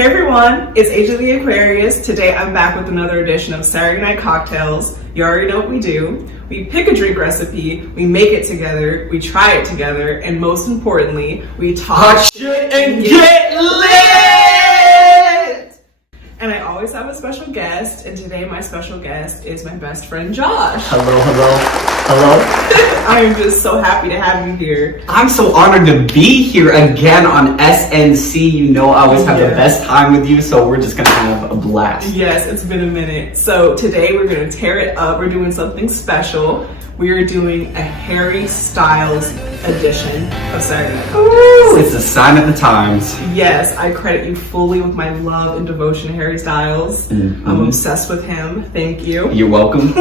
Hey everyone, it's Age of the Aquarius. Today I'm back with another edition of Saturday Night Cocktails. You already know what we do. We pick a drink recipe, we make it together, we try it together, and most importantly, we talk shit and get lit! And I always have a special guest, and today my special guest is my best friend Josh. Hello. I am just so happy to have you here. I'm so honored to be here again on SNC. You know I always have the best time with you, so we're just gonna have a blast. Yes, it's been a minute. So today we're gonna tear it up. We're doing something special. We are doing a Harry Styles edition of Saturday Night Cocktails. It's a sign of the times. Yes, I credit you fully with my love and devotion to Harry Styles. I'm obsessed with him. Thank you. You're welcome.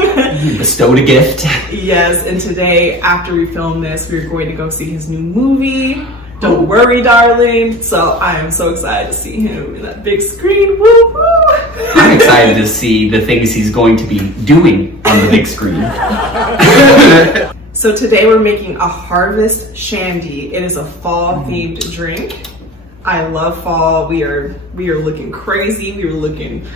You bestowed a gift. Yes, and today, after we film this, we're going to go see his new movie, Don't Worry, Darling. So I am so excited to see him in that big screen. Woo woo! I'm excited to see the things he's going to be doing on the big screen. So today we're making a Harvest Shandy. It is a fall-themed drink. I love fall. We are looking crazy. We are looking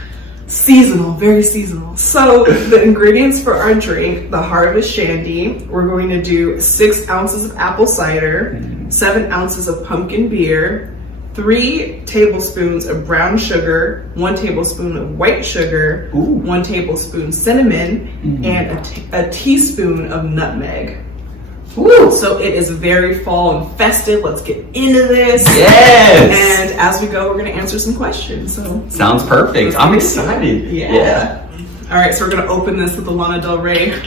seasonal, very seasonal. So the ingredients for our drink, the Harvest Shandy, we're going to do 6 ounces of apple cider, 7 ounces of pumpkin beer, 3 tablespoons of brown sugar, 1 tablespoon of white sugar, 1 tablespoon cinnamon, and a teaspoon of nutmeg. Ooh. So it is very fall and festive. Let's get into this. Yes. And as we go, we're going to answer some questions. So sounds perfect. I'm excited. Yeah. All right, so we're going to open this with the Lana Del Rey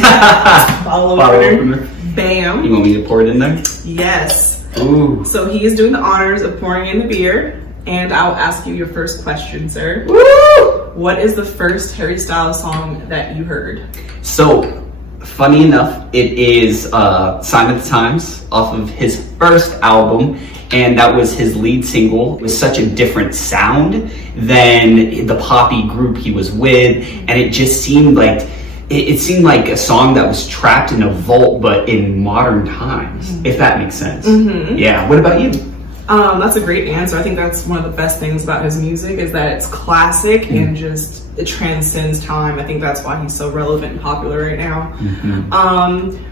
bottle opener. Bam. You want me to pour it in there? Yes. Ooh. So he is doing the honors of pouring in the beer, and I'll ask you your first question, sir. Woo! What is the first Harry Styles song that you heard? So, funny enough, it is Sign of the Times off of his first album, and that was his lead single. It was such a different sound than the poppy group he was with, and it just seemed like it seemed like a song that was trapped in a vault, but in modern times, if that makes sense. Yeah. What about you? That's a great answer. I think that's one of the best things about his music is that it's classic and just it transcends time. I think that's why he's so relevant and popular right now.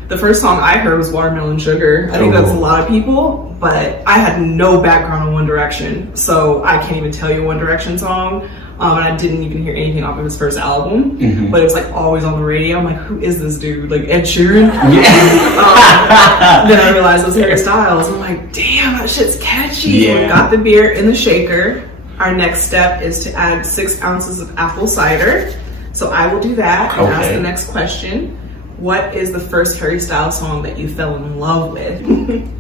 The first song I heard was Watermelon Sugar. I think that's a lot of people, but I had no background on One Direction, so I can't even tell you a One Direction song. And I didn't even hear anything off of his first album, but it was like always on the radio. I'm like, who is this dude? Like Ed Sheeran? Then I realized it was Harry Styles. I'm like, damn, that shit's catchy. So we got the beer in the shaker. Our next step is to add 6 ounces of apple cider. So I will do that and ask the next question. What is the first Harry Styles song that you fell in love with?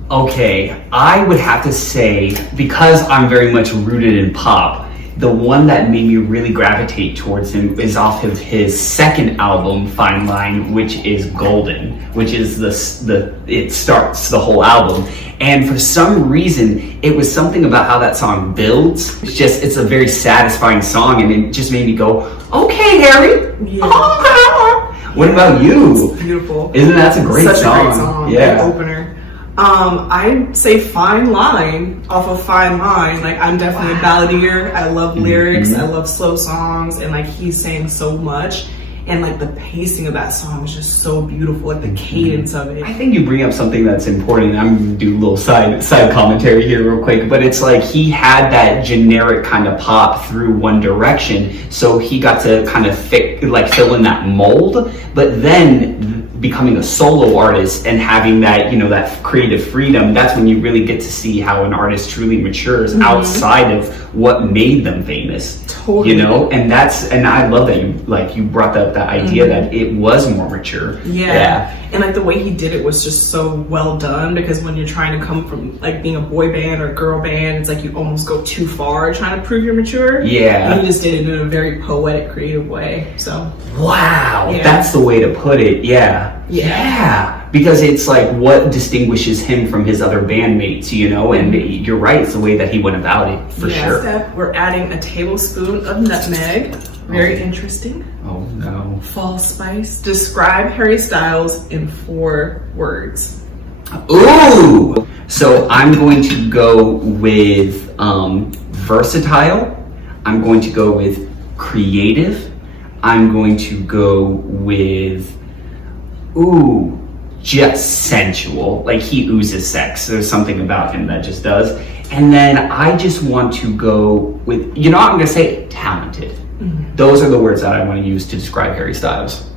Okay, I would have to say, because I'm very much rooted in pop, the one that made me really gravitate towards him is off of his second album, Fine Line, which is Golden, which is it starts the whole album. And for some reason, it was something about how that song builds. It's a very satisfying song, and it just made me go, okay, Harry. What about you? It's beautiful. Isn't that a great song? Such a great song. Yeah. Great opener. I'd say Fine Line off of Fine Line. Like I'm definitely a balladeer. I love lyrics. I love slow songs, and like he's saying so much. And like the pacing of that song is just so beautiful, like the cadence of it. I think you bring up something that's important. I'm gonna do a little side commentary here real quick, but it's like he had that generic kind of pop through One Direction, so he got to kind of fill in that mold, but then becoming a solo artist and having that, that creative freedom, that's when you really get to see how an artist truly matures outside of what made them famous. Totally. And I love that you brought up that idea that it was more mature. Yeah. And like the way he did it was just so well done, because when you're trying to come from like being a boy band or a girl band, it's like you almost go too far trying to prove you're mature. Yeah. And he just did it in a very poetic, creative way. So wow, that's the way to put it. Yeah. Because it's like what distinguishes him from his other bandmates, and you're right, it's the way that he went about it, for sure. Step, we're adding a tablespoon of nutmeg. Very interesting. Oh no. Fall spice. Describe Harry Styles in 4 words. Ooh! So I'm going to go with versatile. I'm going to go with creative. I'm going to go with, just sensual. Like he oozes sex. There's something about him that just does. And then I just want to go with, I'm going to say talented. Those are the words that I want to use to describe Harry Styles.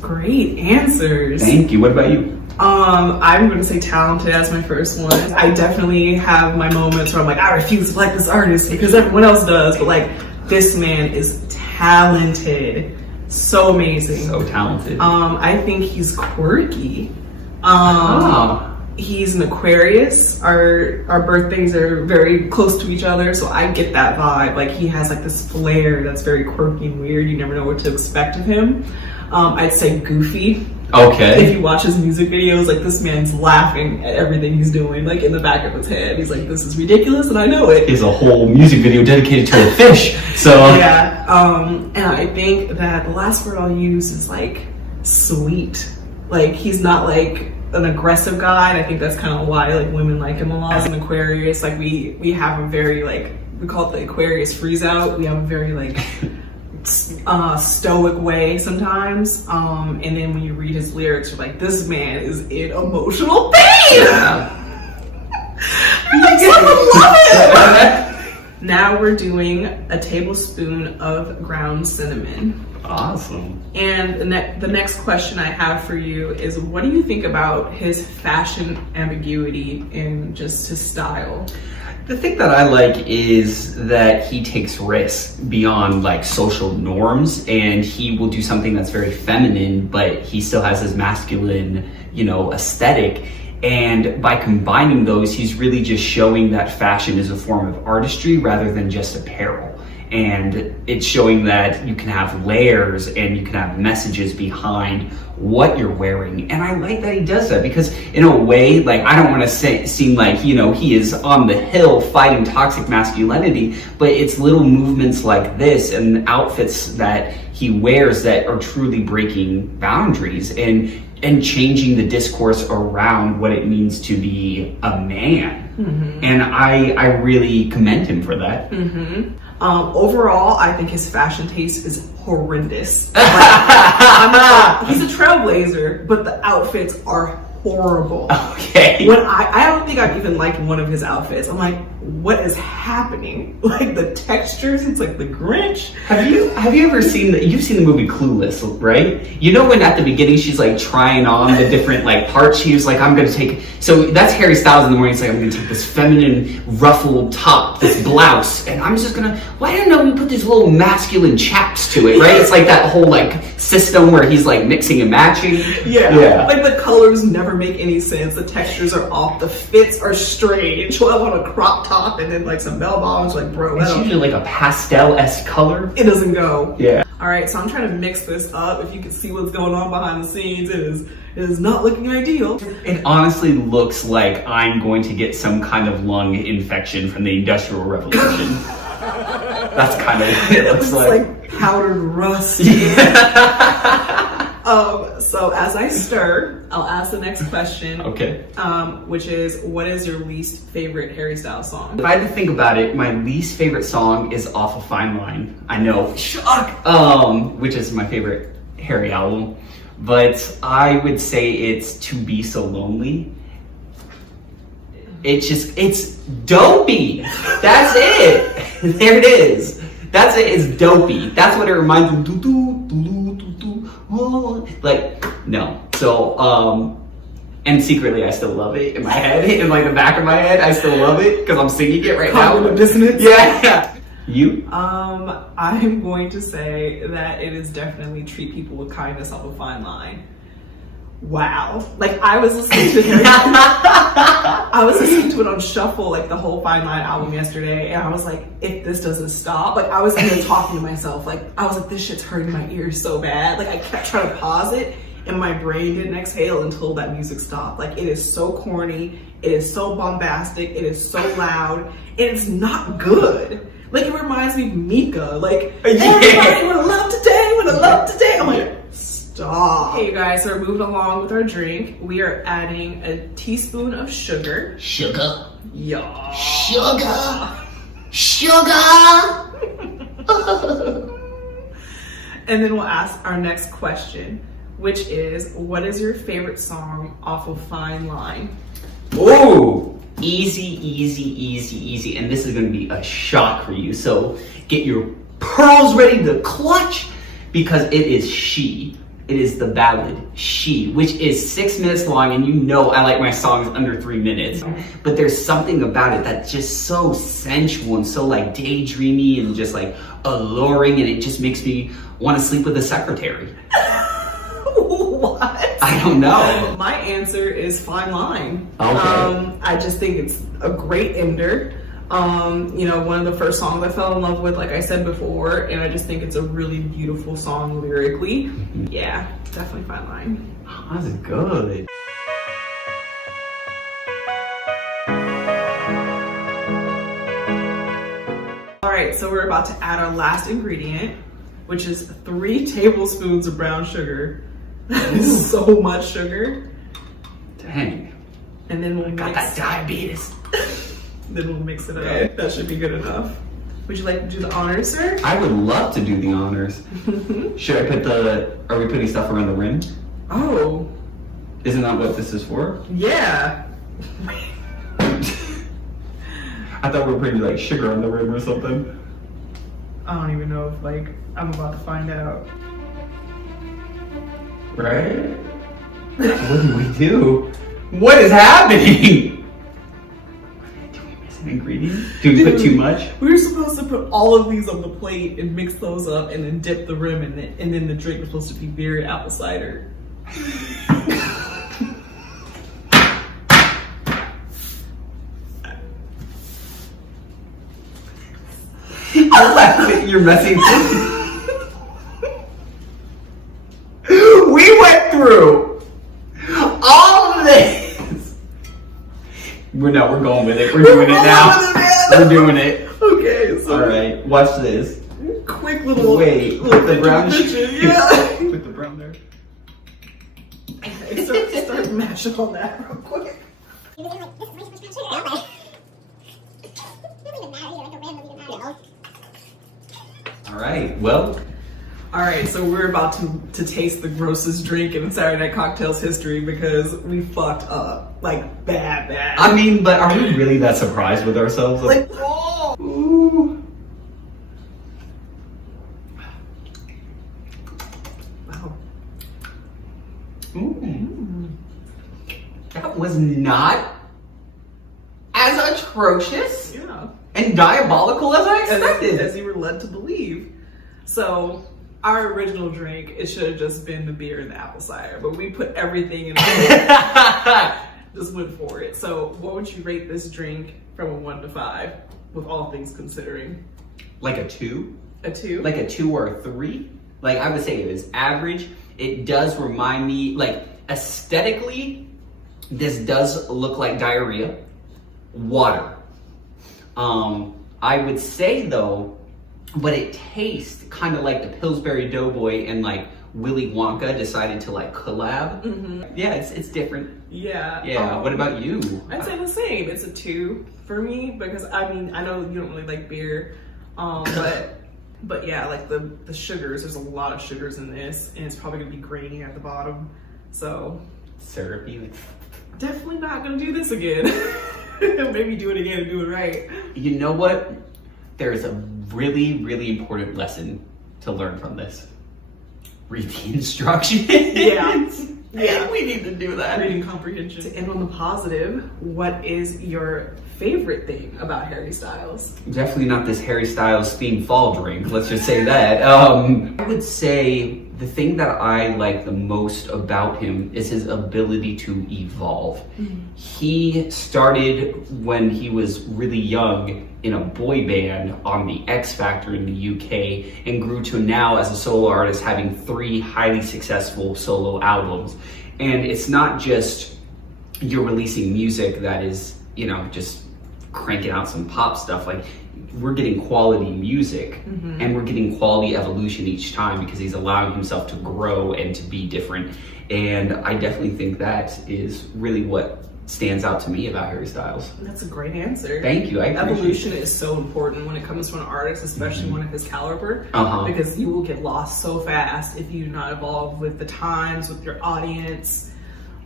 Great answers. Thank you. What about you? I'm going to say talented as my first one. I definitely have my moments where I'm like, I refuse to like this artist because everyone else does. But like, this man is talented. So amazing. So talented. I think he's quirky. He's an Aquarius. Our birthdays are very close to each other, so I get that vibe. Like he has like this flair that's very quirky and weird. You never know what to expect of him. I'd say goofy. Okay. If you watch his music videos, like this man's laughing at everything he's doing, like in the back of his head. He's like, this is ridiculous and I know it. Is a whole music video dedicated to a fish. So yeah. And I think that the last word I'll use is like sweet. Like he's not like an aggressive guy, and I think that's kind of why like women like him a lot. As an Aquarius, like we have a very like, we call it the Aquarius freeze out. We have a very like stoic way sometimes, and then when you read his lyrics, you're like, this man is in emotional pain. Yeah. You're like, someone love it. Now we're doing a tablespoon of ground cinnamon. Awesome. And the next question I have for you is, what do you think about his fashion ambiguity and just his style? The thing that I like is that he takes risks beyond like social norms, and he will do something that's very feminine, but he still has his masculine, aesthetic. And by combining those, he's really just showing that fashion is a form of artistry rather than just apparel. And it's showing that you can have layers and you can have messages behind what you're wearing. And I like that he does that, because in a way, like, I don't want to seem like, he is on the hill fighting toxic masculinity, but it's little movements like this and outfits that he wears that are truly breaking boundaries and changing the discourse around what it means to be a man. Mm-hmm. And I really commend him for that. Mm-hmm. Overall, I think his fashion taste is horrendous. He's a trailblazer, but the outfits are horrible. Okay. When I don't think I've even liked one of his outfits. I'm like, what is happening? Like the textures, it's like the Grinch. Have you ever you've seen the movie Clueless, right? You know when at the beginning she's like trying on the different like parts, she was like, so that's Harry Styles in the morning. He's like, I'm gonna take this feminine ruffled top, this blouse, and I'm just gonna, why don't we put these little masculine chaps to it, right? It's like that whole like system where he's like mixing and matching. Yeah. Like the colors never make any sense. The textures are off. The fits are strange. She'll have on a crop top and then like some bell bottoms. Like, bro, it's usually like a pastel-esque color. It doesn't go. Yeah. All right, so I'm trying to mix this up. If you can see what's going on behind the scenes, it is not looking ideal. It honestly looks like I'm going to get some kind of lung infection from the Industrial Revolution. That's kind of what it looks like powdered rust. So as I stir, I'll ask the next question. Okay. Which is, what is your least favorite Harry Styles song? If I had to think about it, my least favorite song is Off a Fine Line. I know, shock. Which is my favorite Harry album, but I would say it's To Be So Lonely. It's dopey. That's it. There it is. That's it. It's dopey. That's what it reminds me of. Like, no. So, and secretly I still love it in my head, in like the back of my head. I still love it because I'm singing it right now. Cognitive dissonance. Yeah. You? I'm going to say that it is definitely Treat People with Kindness Off a Fine Line. Wow. Like I was listening to Harry I was listening to it on shuffle, like the whole Fine Line album yesterday, and I was like, if this doesn't stop, like I was in there talking to myself, like I was like, this shit's hurting my ears so bad. Like I kept trying to pause it and my brain didn't exhale until that music stopped. Like it is so corny, it is so bombastic, it is so loud, and it's not good. Like it reminds me of Mika, like everybody wanna love today, wanna love today. I'm like, stop. Okay, you guys, so we're moving along with our drink. We are adding a teaspoon of sugar. Sugar. Yeah. Sugar. Sugar! And then we'll ask our next question, which is, what is your favorite song off of Fine Line? Oh, easy. And this is going to be a shock for you. So get your pearls ready to clutch, because it is She. It is the ballad She, which is 6 minutes long, and you know I like my songs under 3 minutes. But there's something about it that's just so sensual and so like daydreamy and just like alluring, and it just makes me want to sleep with a secretary. What? I don't know. My answer is Fine Line. Okay. I just think it's a great ender. You know, one of the first songs I fell in love with, like I said before, and I just think it's a really beautiful song lyrically. Yeah, definitely Fine Line. Oh, that's good. All right, so we're about to add our last ingredient, which is 3 tablespoons of brown sugar. That is so much sugar. Dang. And then we'll Got mix. that diabetes. Then we'll mix it up. That should be good enough. Would you like to do the honors, sir? I would love to do the honors. Should I put are we putting stuff around the rim? Oh, Isn't that what this is for? yeah. I thought we were putting like sugar on the rim or something. I don't even know if like I'm about to find out. Right? What do we do? What is happening? Do we miss an ingredient? Do we put too much? We were supposed to put all of these on the plate and mix those up and then dip the rim in it, and then the drink was supposed to be beer and apple cider. You're messing. We went through all of this. We're going with it. We're doing it now. We're doing it. Okay, so All right, watch this. quick little Wait, little put the brown intervention, yeah. Put the brown there. Okay, start mashing on that real quick. All right. Well, All right, so we're about to taste the grossest drink in Saturday Night Cocktails history because we fucked up, like bad. I mean, but are we really that surprised with ourselves? Like, oh. Ooh. Wow. Ooh. That was not as atrocious Yeah. and diabolical as I expected. As you were led to believe. So our original drink, it should have just been the beer and the apple cider, but we put everything in it. Just went for it. So what would you rate this drink from a 1 to 5 with all things considering? Like a 2? A 2? Like a 2 or a 3? Like I would say it is average. It does remind me, like aesthetically, this does look like diarrhea. Water. I would say though, but it tastes kind of like the Pillsbury Doughboy and like Willy Wonka decided to like collab. Mm-hmm. Yeah, it's different. Yeah. Yeah. What about you? I'd say the same. It's a 2 for me because I mean I know you don't really like beer, but yeah, like the sugars. There's a lot of sugars in this, and it's probably gonna be grainy at the bottom. So Syrupy. definitely not gonna do this again. Maybe do it again and do it right. You know what? There's a really, really important lesson to learn from this. Read the instructions. Yeah. Yeah. We need to do that. Reading comprehension. To end on the positive, what is your favorite thing about Harry Styles? Definitely not this Harry Styles themed fall drink. Let's just say that. I would say the thing that I like the most about him is his ability to evolve. Mm-hmm. He started when he was really young in a boy band on the X Factor in the UK and grew to now as a solo artist having 3 highly successful solo albums. And it's not just you're releasing music that is, you know, just cranking out some pop stuff. Like we're getting quality music and we're getting quality evolution each time because he's allowing himself to grow and to be different. And I definitely think that is really what stands out to me about Harry Styles. That's a great answer. Thank you. I appreciate Evolution is so important when it comes to an artist, especially one of his caliber, because you will get lost so fast if you do not evolve with the times, with your audience.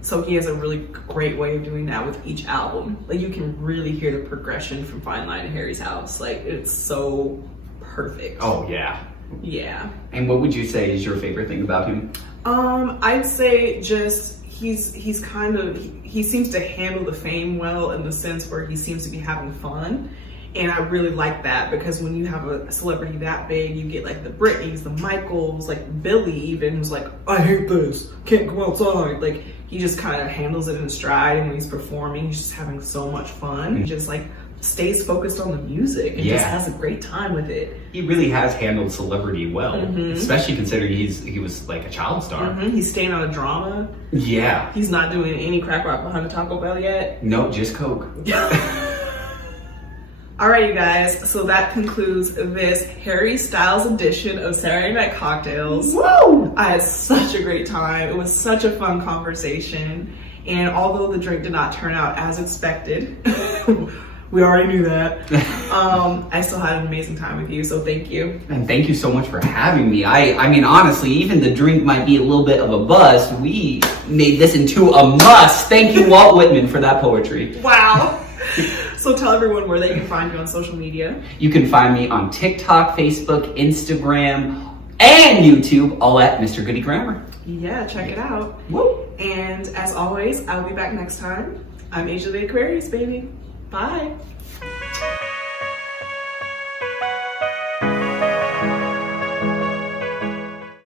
So he has a really great way of doing that with each album. Like you can really hear the progression from Fine Line to Harry's House. Like it's so perfect. Oh yeah. Yeah. And what would you say is your favorite thing about him? I'd say just he's kind of he seems to handle the fame well in the sense where he seems to be having fun. And I really like that because when you have a celebrity that big, you get like the Britneys, the Michaels, like Billy even, who's like, I hate this, can't go outside. Like he just kind of handles it in stride, and when he's performing, he's just having so much fun. He just like stays focused on the music and just has a great time with it. He really has handled celebrity well, especially considering he was like a child star. He's staying out of drama. Yeah. He's not doing any crack rock behind the Taco Bell yet. No, just Coke. All right, you guys, so that concludes this Harry Styles edition of Saturday Night Cocktails. Woo! I had such a great time. It was such a fun conversation. And although the drink did not turn out as expected, we already knew that, I still had an amazing time with you, so thank you. And thank you so much for having me. I mean, honestly, even the drink might be a little bit of a bust. We made this into a must. Thank you, Walt Whitman, for that poetry. Wow. So tell everyone where they can find you on social media. You can find me on TikTok, Facebook, Instagram, and YouTube, all at Mr. Goody Grammar. Yeah, check it out. Woo! And as always, I'll be back next time. I'm Asia the Aquarius, baby. Bye.